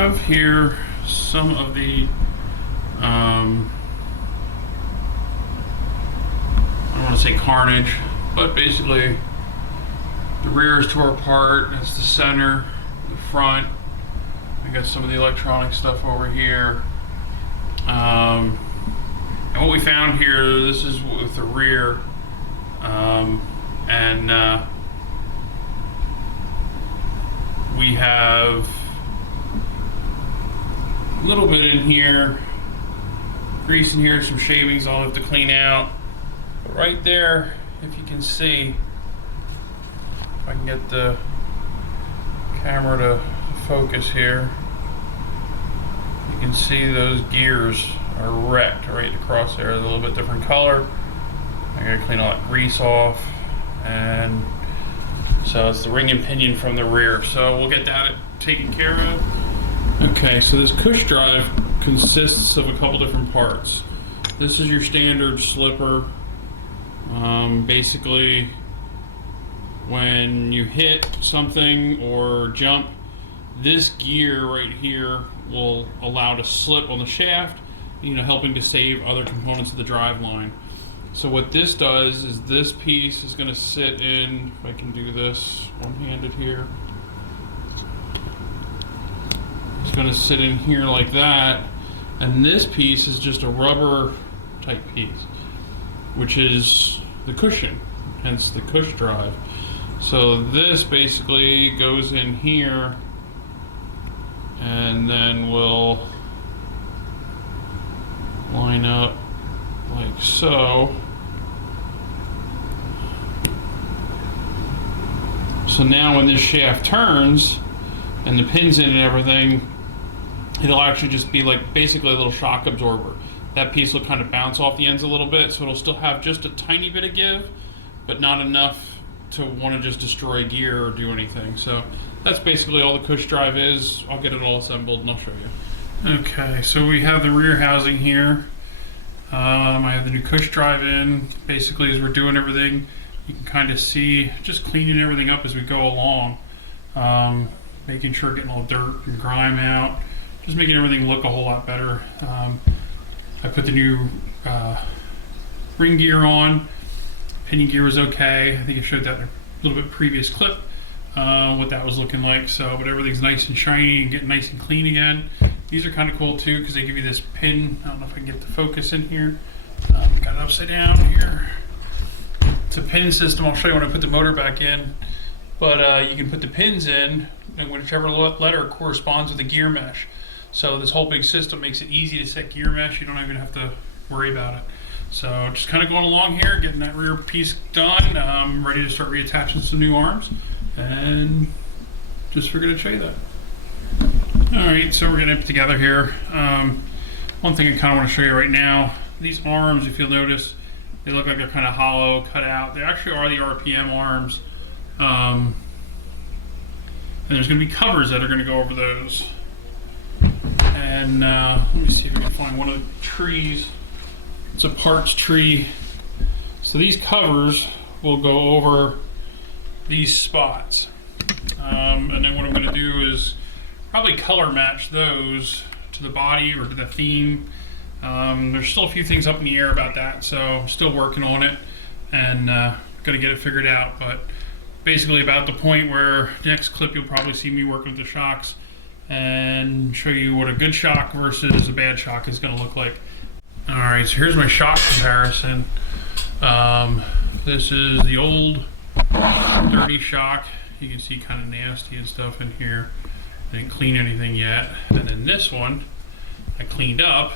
have here some of the I don't want to say carnage, but basically the rear is tore apart. That's the center, the front. We got some of the electronic stuff over here. And what we found here, this is with the rear, we have a little bit in here, grease in here, some shavings I'll have to clean out. But right there, if you can see, if I can get the camera to focus here, you can see those gears are wrecked right across there. They're a little bit different color. I gotta clean all that grease off, and so it's the ring and pinion from the rear. So we'll get that taken care of. Okay, so this cush drive consists of a couple different parts. This is your standard slipper. Basically, when you hit something or jump, this gear right here will allow to slip on the shaft, helping to save other components of the drive line. So what this does is this piece is going to sit in, if I can do this one-handed here, it's going to sit in here like that, and this piece is just a rubber type piece, which is the cushion, hence the cush drive. So this basically goes in here and then will line up like so. So now when this shaft turns and the pins in and everything, it'll actually just be like basically a little shock absorber. That piece will kind of bounce off the ends a little bit, so it'll still have just a tiny bit of give, but not enough to want to just destroy gear or do anything. So that's basically all the cush drive is. I'll get it all assembled and I'll show you. Okay, so we have the rear housing here. I have the new cush drive in. Basically, as we're doing everything, you can kind of see just cleaning everything up as we go along, making sure getting all the dirt and grime out, just making everything look a whole lot better. I put the new ring gear on. Pinion gear was okay. I think I showed that in a little bit previous clip, what that was looking like. So, but everything's nice and shiny and getting nice and clean again. These are kind of cool too because they give you this pin. I don't know if I can get the focus in here. Got it upside down here. It's a pin system. I'll show you when I put the motor back in. But you can put the pins in, and whichever letter corresponds with the gear mesh. So this whole big system makes it easy to set gear mesh. You don't even have to worry about it. So just kind of going along here, getting that rear piece done. I'm ready to start reattaching some new arms, and just figured I'd show you that. All right, so we're getting it together here. One thing I kind of want to show you right now, these arms, if you'll notice, they look like they're kind of hollow, cut out. They actually are the RPM arms. And there's going to be covers that are going to go over those. And let me see if I can find one of the trees. It's a parts tree. So these covers will go over these spots. And then what I'm going to do is probably color match those to the body or to the theme. There's still a few things up in the air about that, so still working on it and going to get it figured out. But basically about the point where next clip you'll probably see me working with the shocks and show you what a good shock versus a bad shock is going to look like. Alright, so here's my shock comparison. This is the old dirty shock. You can see kind of nasty and stuff in here. I didn't clean anything yet. And then this one I cleaned up,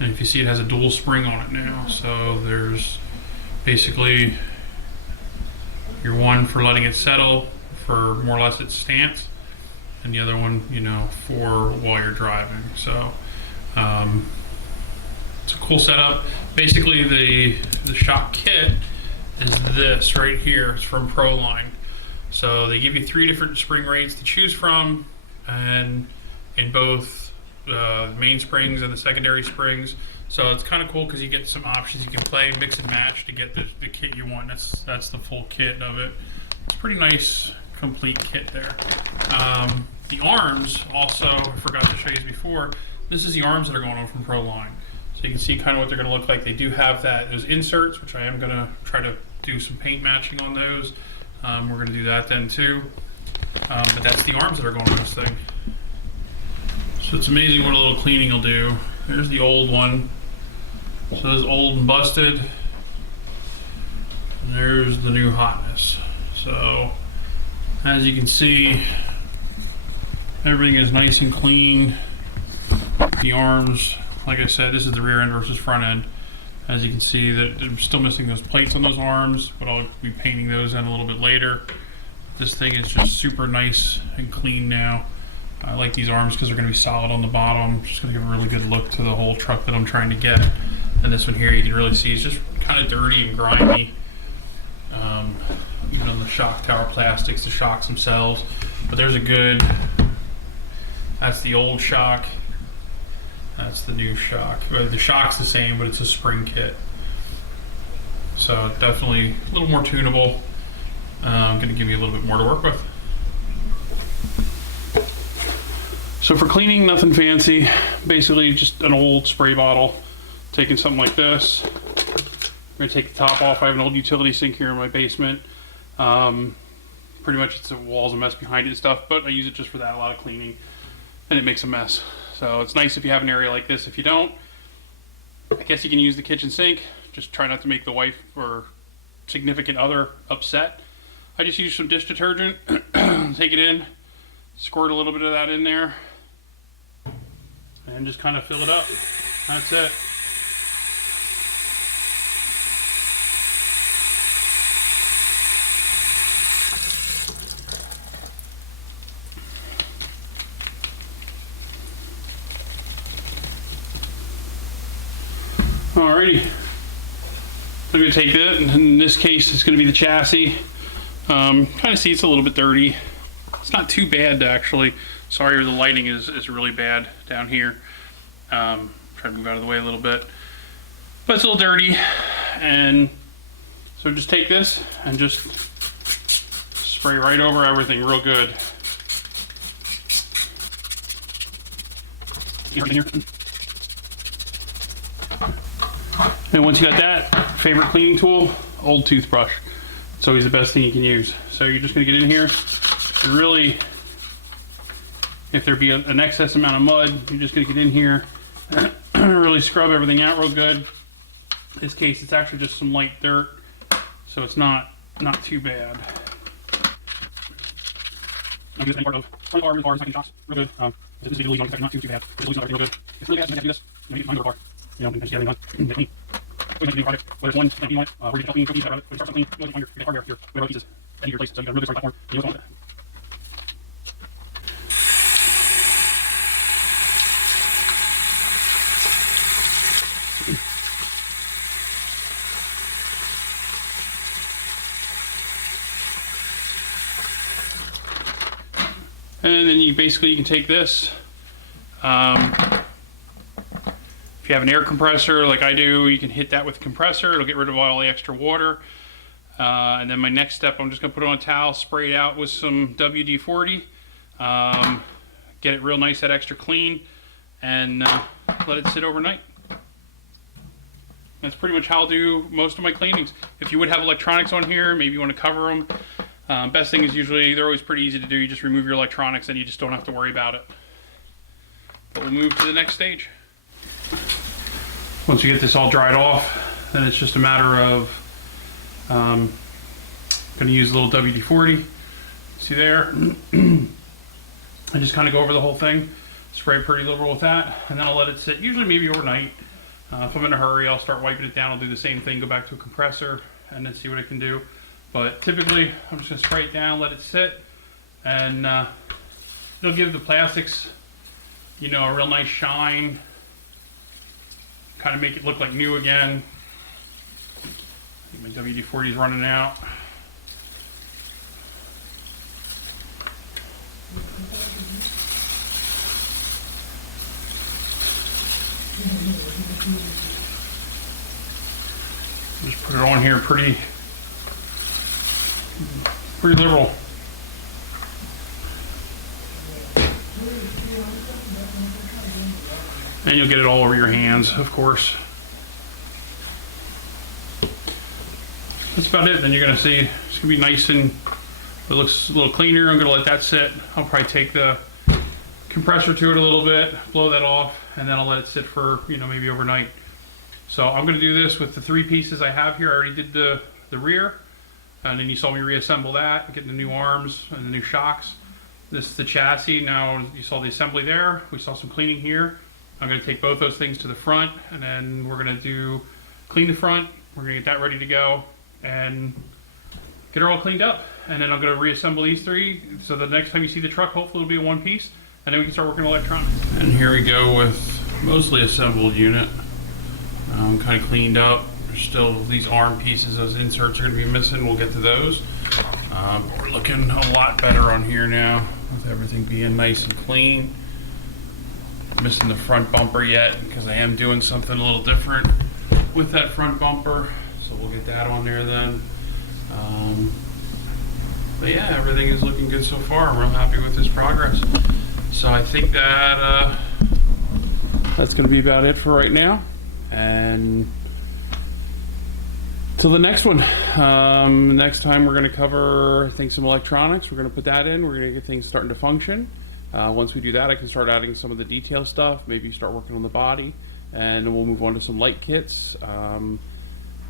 and if you see, it has a dual spring on it now. So there's basically your one for letting it settle for more or less its stance, and the other one, for while you're driving. So it's a cool setup. Basically the shock kit is this right here. It's from Proline. So they give you 3 different spring rates to choose from, and in both the main springs and the secondary springs. So it's kind of cool because you get some options. You can play, mix and match to get the kit you want. That's the full kit of it. It's a pretty nice, complete kit there. The arms also, I forgot to show you before, this is the arms that are going on from Proline. So you can see kind of what they're going to look like. They do have those inserts, which I am going to try to do some paint matching on those. We're going to do that then too. But that's the arms that are going on this thing. So it's amazing what a little cleaning will do. There's the old one. So it's old and busted. And there's the new hotness. So as you can see, everything is nice and clean. The arms, like I said, this is the rear end versus front end. As you can see, that I'm still missing those plates on those arms, but I'll be painting those in a little bit later. This thing is just super nice and clean now. I like these arms because they're going to be solid on the bottom. Just going to give a really good look to the whole truck that I'm trying to get. And this one here, you can really see it's just kind of dirty and grimy. Even on the shock tower plastics, the shocks themselves. But there's a good, that's the old shock. That's the new shock. Well, the shock's the same, but it's a spring kit. So definitely a little more tunable. I'm going to give you a little bit more to work with. So for cleaning, nothing fancy. Basically just an old spray bottle. Taking something like this. I'm going to take the top off. I have an old utility sink here in my basement. Pretty much the wall's a mess behind it and stuff, but I use it just for that, a lot of cleaning, and it makes a mess. So it's nice if you have an area like this. If you don't, I guess you can use the kitchen sink. Just try not to make the wife or significant other upset. I just use some dish detergent, take it in, squirt a little bit of that in there, and just kind of fill it up. That's it. Alrighty, I'm going to take that, and in this case it's going to be the chassis. Kind of see it's a little bit dirty. It's not too bad actually. Sorry, the lighting is really bad down here. Try to move out of the way a little bit. But it's a little dirty, and so just take this and just spray right over everything real good. And once you got that, favorite cleaning tool, old toothbrush. It's always the best thing you can use. So you're just gonna get in here, and really, if there be an excess amount of mud, you're just gonna get in here, really scrub everything out real good. In this case, it's actually just some light dirt, so it's not too bad. I'm just part of front bars, second shots, real good. This is really not too bad. It's really not real good. It's really bad to do this. You know, you find the bar. You know, and just get everything done. Whether it's one, where you can help me cookies, when you start something, you want your hardware here, whatever pieces, and your place. So you gotta really start platform. You know what's on it. And then you can take this. If you have an air compressor like I do, you can hit that with a compressor. It'll get rid of all the extra water. And then my next step, I'm just gonna put it on a towel, spray it out with some WD-40, get it real nice, that extra clean, and let it sit overnight. That's pretty much how I'll do most of my cleanings. If you would have electronics on here, maybe you want to cover them. Best thing is usually, they're always pretty easy to do. You just remove your electronics and you just don't have to worry about it. But we'll move to the next stage. Once you get this all dried off, then it's just a matter of going to use a little WD-40. See there? I just kind of go over the whole thing, spray pretty liberal with that, and then I'll let it sit, usually maybe overnight. If I'm in a hurry, I'll start wiping it down. I'll do the same thing, go back to a compressor, and then see what I can do. But typically, I'm just going to spray it down, let it sit, and it'll give the plastics, you know, a real nice shine. Kind of make it look like new again. I think my WD-40 is running out. Just put it on here pretty liberal. And you'll get it all over your hands, of course. That's about it. Then you're gonna see it's gonna be nice and it looks a little cleaner. I'm gonna let that sit. I'll probably take the compressor to it a little bit, blow that off, and then I'll let it sit for, you know, maybe overnight. So I'm gonna do this with the 3 pieces I have here. I already did the rear, and then you saw me reassemble that, get the new arms and the new shocks. This is the chassis. Now you saw the assembly there. We saw some cleaning here. I'm gonna take both those things to the front, and then we're gonna clean the front. We're gonna get that ready to go and get her all cleaned up. And then I'm gonna reassemble these 3. So the next time you see the truck, hopefully it'll be a 1 piece, and then we can start working on electronics. And here we go with mostly assembled unit. Kind of cleaned up. There's still these arm pieces, those inserts are gonna be missing. We'll get to those. We're looking a lot better on here now with everything being nice and clean. Missing the front bumper yet because I am doing something a little different with that front bumper. So we'll get that on there then. But yeah, everything is looking good so far. I'm real happy with this progress. So I think that that's going to be about it for right now. And till the next one. Next time we're going to cover, I think, some electronics. We're going to put that in. We're going to get things starting to function. Once we do that, I can start adding some of the detail stuff, maybe start working on the body, and then we'll move on to some light kits.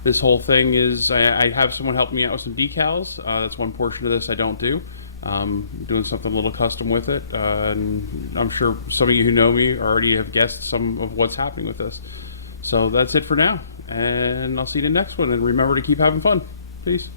This whole thing is, I have someone help me out with some decals. That's one portion of this I don't do. Doing something a little custom with it. And I'm sure some of you who know me already have guessed some of what's happening with this. So that's it for now. And I'll see you in the next one. And remember to keep having fun. Peace.